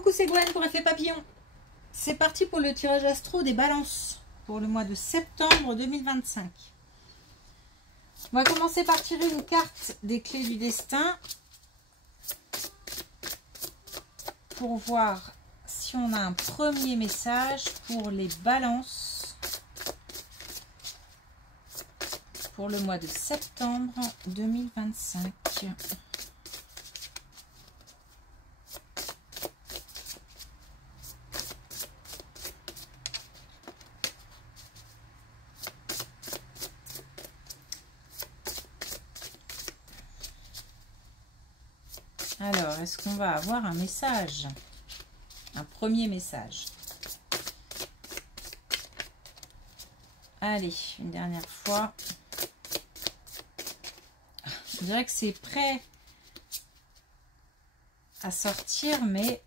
Coucou, c'est Gwen pour Effet Papillon. C'est parti pour le tirage astro des balances pour le mois de septembre 2025. On va commencer par tirer une carte des clés du destin pour voir si on a un premier message pour les balances pour le mois de septembre 2025. Alors, est-ce qu'on va avoir un message? Un premier message. Allez, une dernière fois. Je dirais que c'est prêt à sortir, mais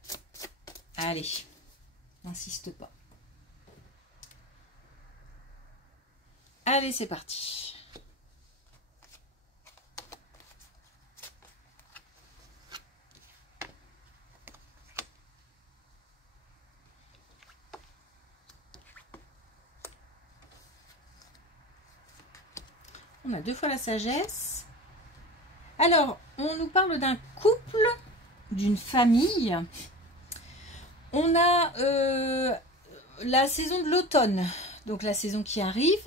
allez, n'insiste pas. Allez, c'est parti. On a deux fois la sagesse. Alors, on nous parle d'un couple, d'une famille. On a la saison de l'automne, donc la saison qui arrive.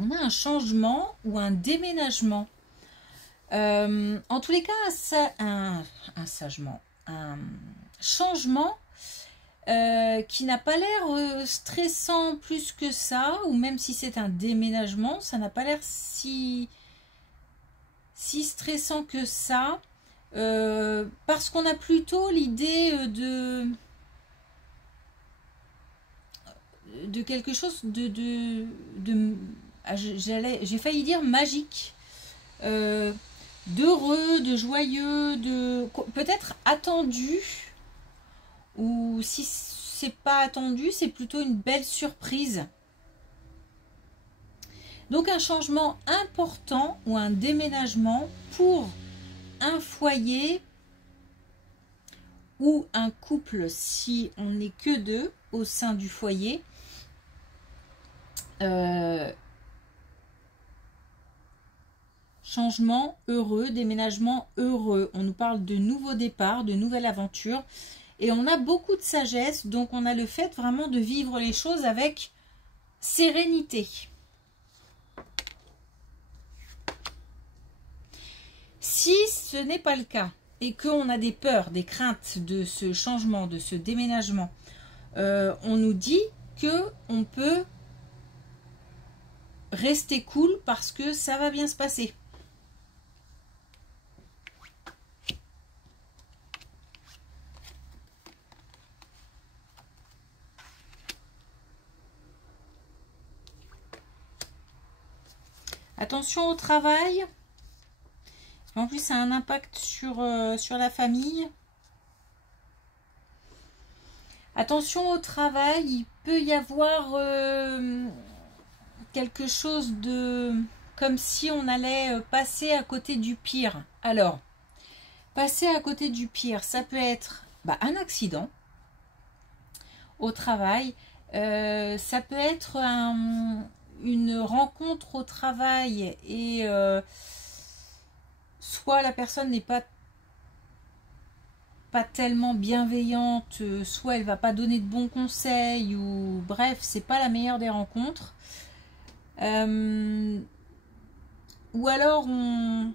On a un changement ou un déménagement. En tous les cas, un changement qui n'a pas l'air stressant plus que ça, ou même si c'est un déménagement, ça n'a pas l'air si stressant que ça, parce qu'on a plutôt l'idée de quelque chose j'ai failli dire magique, d'heureux, de joyeux, peut-être attendu. Ou si c'est pas attendu, c'est plutôt une belle surprise. Donc un changement important ou un déménagement pour un foyer ou un couple si on n'est que deux au sein du foyer. Changement heureux, déménagement heureux. On nous parle de nouveaux départs, de nouvelles aventures. Et on a beaucoup de sagesse, donc on a le fait vraiment de vivre les choses avec sérénité. Si ce n'est pas le cas et qu'on a des peurs, des craintes de ce changement, de ce déménagement, on nous dit que on peut rester cool parce que ça va bien se passer. Attention au travail. En plus, ça a un impact sur la famille. Attention au travail. Il peut y avoir quelque chose de... comme si on allait passer à côté du pire. Alors, passer à côté du pire, ça peut être un accident au travail. Ça peut être une rencontre au travail et soit la personne n'est pas tellement bienveillante, soit elle va pas donner de bons conseils, ou bref, c'est pas la meilleure des rencontres. Ou alors on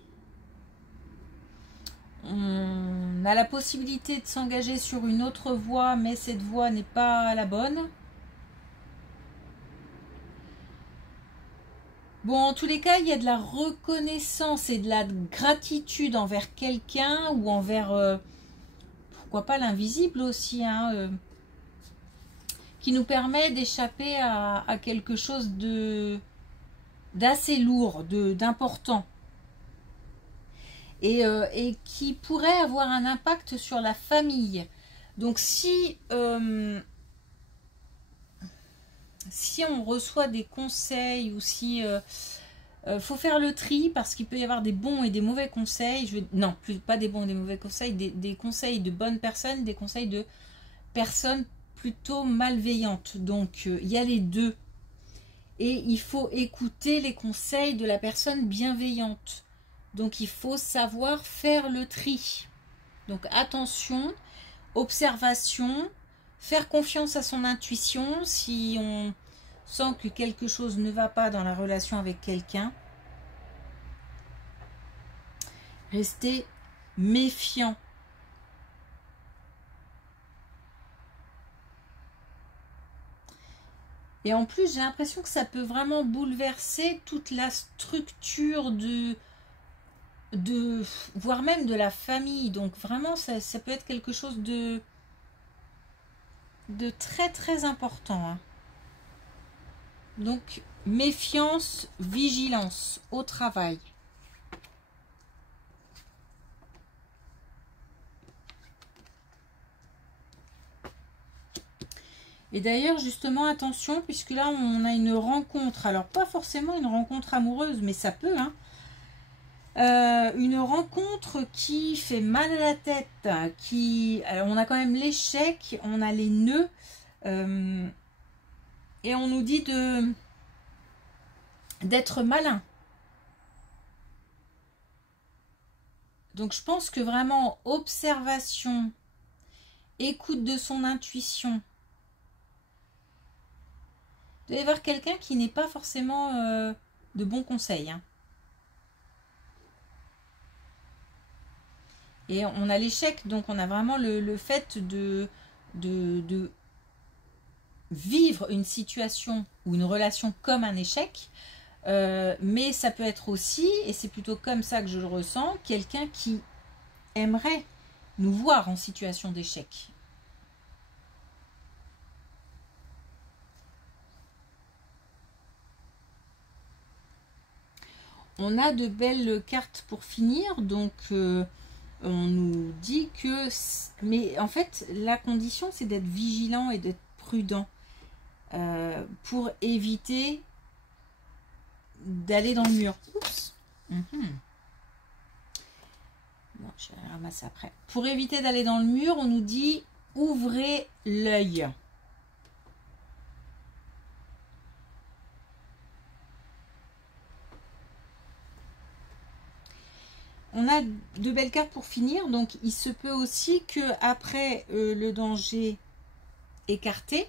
a la possibilité de s'engager sur une autre voie, mais cette voie n'est pas la bonne. Bon, en tous les cas, il y a de la reconnaissance et de la gratitude envers quelqu'un ou envers, pourquoi pas l'invisible aussi, hein, qui nous permet d'échapper à quelque chose d'assez lourd, d'important. Et qui pourrait avoir un impact sur la famille. Donc si on reçoit des conseils ou si Faut faire le tri parce qu'il peut y avoir des bons et des mauvais conseils. Non, pas des bons et des mauvais conseils, des conseils de bonnes personnes, des conseils de personnes plutôt malveillantes. Donc, il y a les deux. Et il faut écouter les conseils de la personne bienveillante. Donc, il faut savoir faire le tri. Donc, attention, observation, faire confiance à son intuition si on sent que quelque chose ne va pas dans la relation avec quelqu'un. Restez méfiant. Et en plus, j'ai l'impression que ça peut vraiment bouleverser toute la structure voire même de la famille. Donc vraiment, ça peut être quelque chose de très très important. Hein. Donc, méfiance, vigilance au travail. Et d'ailleurs, justement, attention, puisque là, on a une rencontre. Alors, pas forcément une rencontre amoureuse, mais ça peut, hein. Une rencontre qui fait mal à la tête, alors on a quand même l'échec, on a les nœuds, et on nous dit d'être malin. Donc, je pense que vraiment, observation, écoute de son intuition. Il doit y avoir quelqu'un qui n'est pas forcément de bons conseils. Hein. Et on a l'échec, donc on a vraiment le fait de vivre une situation ou une relation comme un échec. Mais ça peut être aussi, et c'est plutôt comme ça que je le ressens, quelqu'un qui aimerait nous voir en situation d'échec. On a de belles cartes pour finir, donc on nous dit que... Mais en fait, la condition, c'est d'être vigilant et d'être prudent pour éviter d'aller dans le mur. Oups. Bon, je vais ramasser après. Pour éviter d'aller dans le mur, on nous dit ouvrez l'œil. On a de belles cartes pour finir, donc il se peut aussi que après le danger écarté,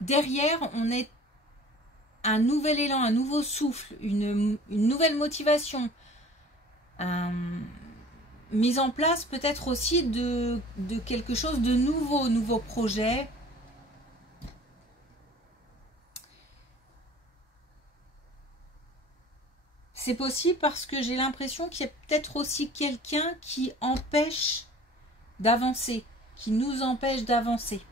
derrière on ait un nouvel élan, un nouveau souffle, une nouvelle motivation, mise en place peut-être aussi de quelque chose de nouveau projet. C'est possible parce que j'ai l'impression qu'il y a peut-être aussi quelqu'un qui empêche d'avancer, qui nous empêche d'avancer.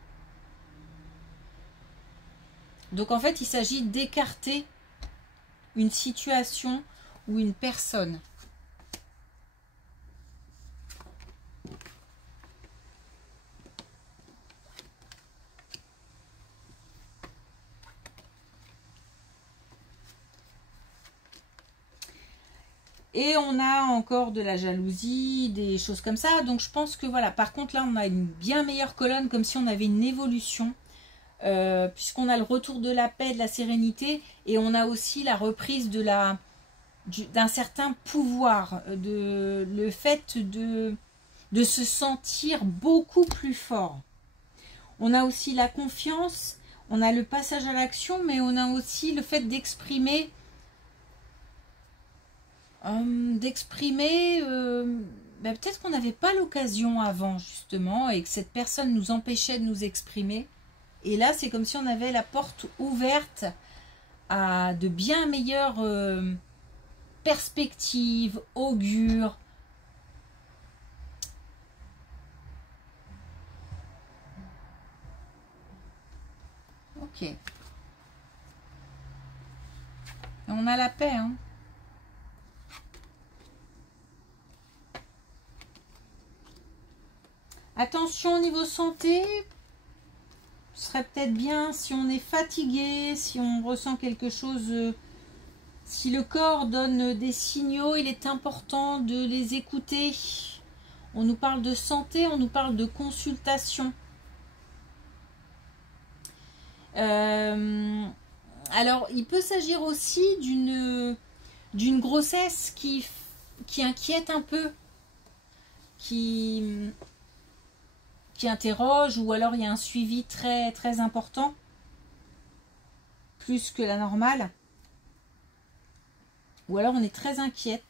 Donc en fait, il s'agit d'écarter une situation ou une personne. Et on a encore de la jalousie, des choses comme ça. Donc je pense que voilà, par contre là on a une bien meilleure colonne, comme si on avait une évolution. Puisqu'on a le retour de la paix, de la sérénité. Et on a aussi la reprise d'un certain pouvoir. Le fait de se sentir beaucoup plus fort. On a aussi la confiance. On a le passage à l'action. Mais on a aussi le fait d'exprimer... peut-être qu'on n'avait pas l'occasion avant justement et que cette personne nous empêchait de nous exprimer, et là c'est comme si on avait la porte ouverte à de bien meilleures perspectives, augures. Ok, et on a la paix, hein. Attention au niveau santé, ce serait peut-être bien si on est fatigué, si on ressent quelque chose, si le corps donne des signaux, il est important de les écouter. On nous parle de santé, on nous parle de consultation. Alors, il peut s'agir aussi d'une grossesse qui inquiète un peu, qui interroge, ou alors il y a un suivi très, très important, plus que la normale. Ou alors on est très inquiet.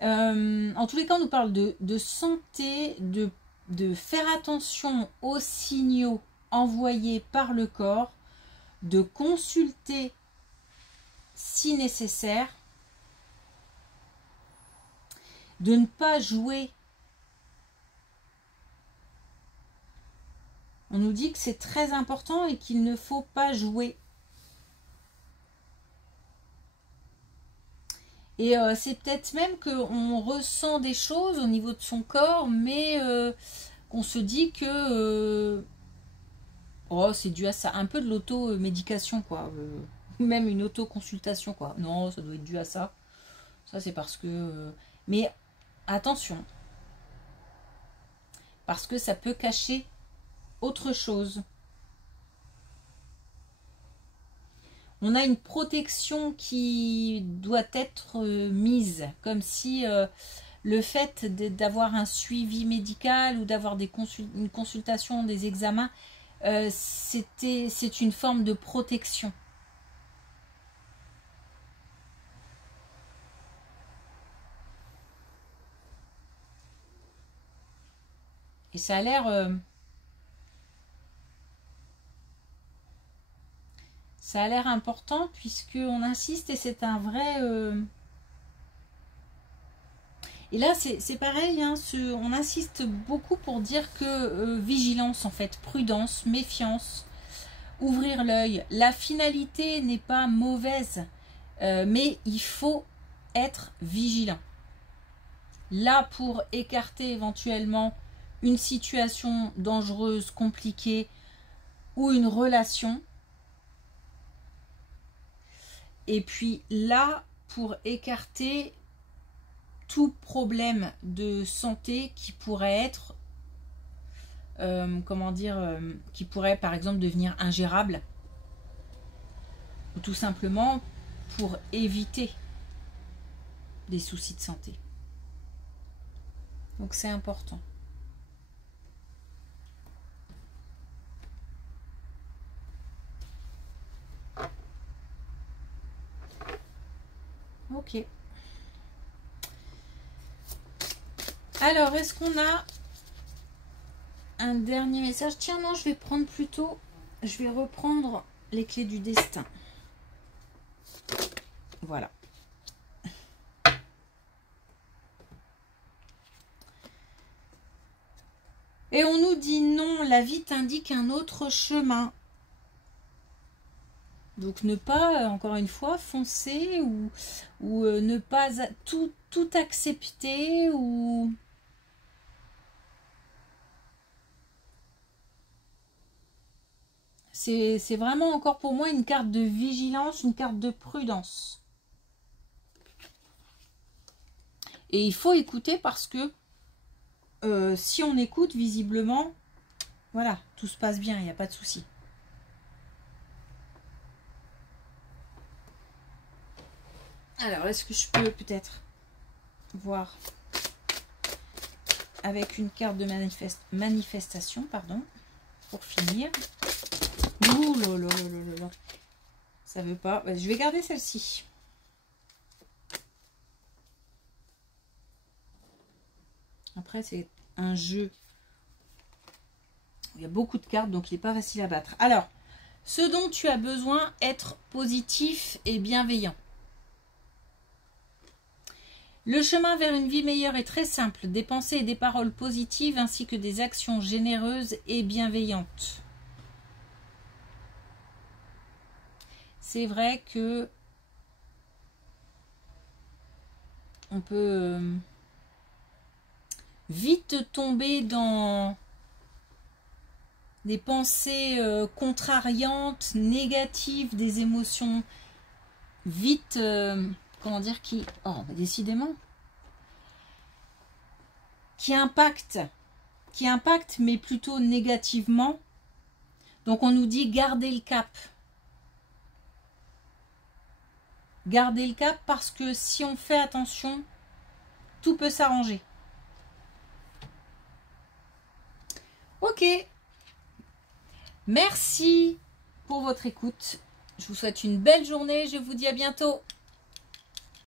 En tous les cas, on nous parle de santé, de faire attention aux signaux envoyés par le corps, de consulter si nécessaire, de ne pas jouer. On nous dit que c'est très important et qu'il ne faut pas jouer. Et c'est peut-être même qu'on ressent des choses au niveau de son corps, mais qu'on se dit que oh, c'est dû à ça. Un peu de l'auto-médication, quoi. Même une auto-consultation, quoi. Non, ça doit être dû à ça. Ça, c'est parce que... mais attention. Parce que ça peut cacher autre chose. On a une protection qui doit être mise, comme si le fait d'avoir un suivi médical ou d'avoir une consultation, des examens, c'est une forme de protection. Et ça a l'air... ça a l'air important puisqu'on insiste et c'est un vrai... Et là, c'est pareil, hein, on insiste beaucoup pour dire que vigilance, en fait, prudence, méfiance, ouvrir l'œil. La finalité n'est pas mauvaise, mais il faut être vigilant. Là, pour écarter éventuellement une situation dangereuse, compliquée ou une relation. Et puis là, pour écarter tout problème de santé qui pourrait être, comment dire, qui pourrait par exemple devenir ingérable, ou tout simplement pour éviter des soucis de santé. Donc c'est important. Ok. Alors, est-ce qu'on a un dernier message? Tiens, non, je vais prendre plutôt... Je vais reprendre les clés du destin. Voilà. Et on nous dit non, la vie t'indique un autre chemin. Donc ne pas, encore une fois, foncer ou ne pas tout accepter ou... C'est vraiment encore pour moi une carte de vigilance, une carte de prudence. Et il faut écouter parce que si on écoute, visiblement, voilà, tout se passe bien, il n'y a pas de souci. Alors, est-ce que je peux peut-être voir avec une carte de manifestation, pardon, pour finir. Ouh là là là là là. Ça veut pas. Je vais garder celle-ci. Après, c'est un jeu. Il y a beaucoup de cartes, donc il n'est pas facile à battre. Alors, ce dont tu as besoin, être positif et bienveillant. Le chemin vers une vie meilleure est très simple. Des pensées et des paroles positives ainsi que des actions généreuses et bienveillantes. C'est vrai que on peut vite tomber dans des pensées contrariantes, négatives, des émotions vite, comment dire, décidément, qui impactent, mais plutôt négativement. Donc on nous dit gardez le cap. Gardez le cap parce que si on fait attention, tout peut s'arranger. Ok. Merci pour votre écoute. Je vous souhaite une belle journée. Je vous dis à bientôt.